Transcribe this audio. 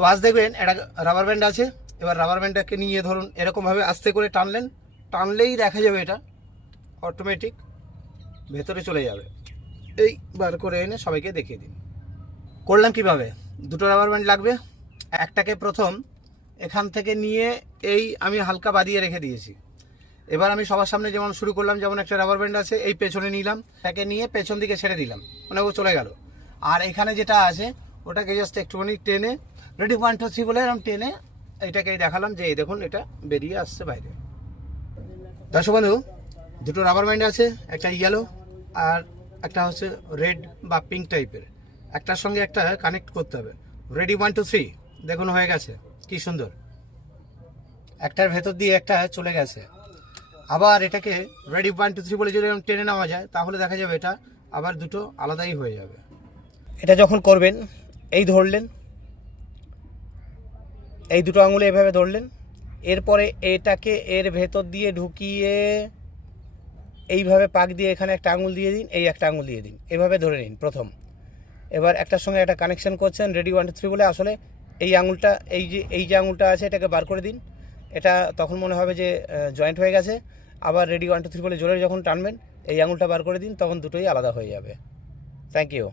তো আজ দেখবেন একটা রাবার ব্যান্ড আছে। এবার রাবার ব্যান্ডটাকে নিয়ে ধরুন এরকমভাবে আস্তে করে টানলেই দেখা যাবে এটা অটোমেটিক ভেতরে চলে যাবে। এই বার করে এনে সবাইকে দেখিয়ে দিন করলাম কিভাবে। দুটো রাবার ব্যান্ড লাগবে। একটাকে প্রথম এখান থেকে নিয়ে এই আমি হালকা বাদিয়ে রেখে দিয়েছি। এবার আমি সবার সামনে যেমন শুরু করলাম, যেমন একটা রাবার ব্যান্ড আছে এই পেছনে নিলাম, তাকে নিয়ে পেছন দিকে ছেড়ে দিলাম, মানে ও চলে গেল। আর এখানে যেটা আছে ওটাকে জাস্ট একটুখানি টেনে রেডি 1 2 3 বলে এরকম টেনে এটাকেই দেখালাম যে এই দেখুন এটা বেরিয়ে আসছে বাইরে। দর্শক বন্ধু, দুটো রাবার ব্যান্ড আছে, একটা ইয়েলো আর একটা হচ্ছে রেড বা পিঙ্ক টাইপের। একটার সঙ্গে একটা কানেক্ট করতে হবে। রেডি 1 2 3 দেখুন হয়ে গেছে, কি সুন্দর। একটার ভেতর দিয়ে একটা চলে গেছে। আবার এটাকে রেডি 1 2 3 বলে যদি টেনে নেওয়া যায় তাহলে দেখা যাবে এটা আবার দুটো আলাদাই হয়ে যাবে। এটা যখন করবেন এই ধরলেন, এই দুটো আঙুলে এভাবে ধরলেন, এরপরে এটাকে এর ভেতর দিয়ে ঢুকিয়ে এইভাবে পাক দিয়ে এখানে একটা আঙুল দিয়ে দিন, এই একটা আঙুল দিয়ে দিন, এভাবে ধরে নিন প্রথম। এবার একটার সঙ্গে একটা কানেকশন করছেন রেডি 1 2 3 বলে, আসলে এই আঙুলটা এই যে আঙুলটা আছে এটাকে বার করে দিন। এটা তখন মনে হবে যে জয়েন্ট হয়ে গেছে। আবার রেডি 1 2 3 বলে জোরে যখন টানবেন এই আঙুলটা বার করে দিন, তখন দুটোই আলাদা হয়ে যাবে। Thank you.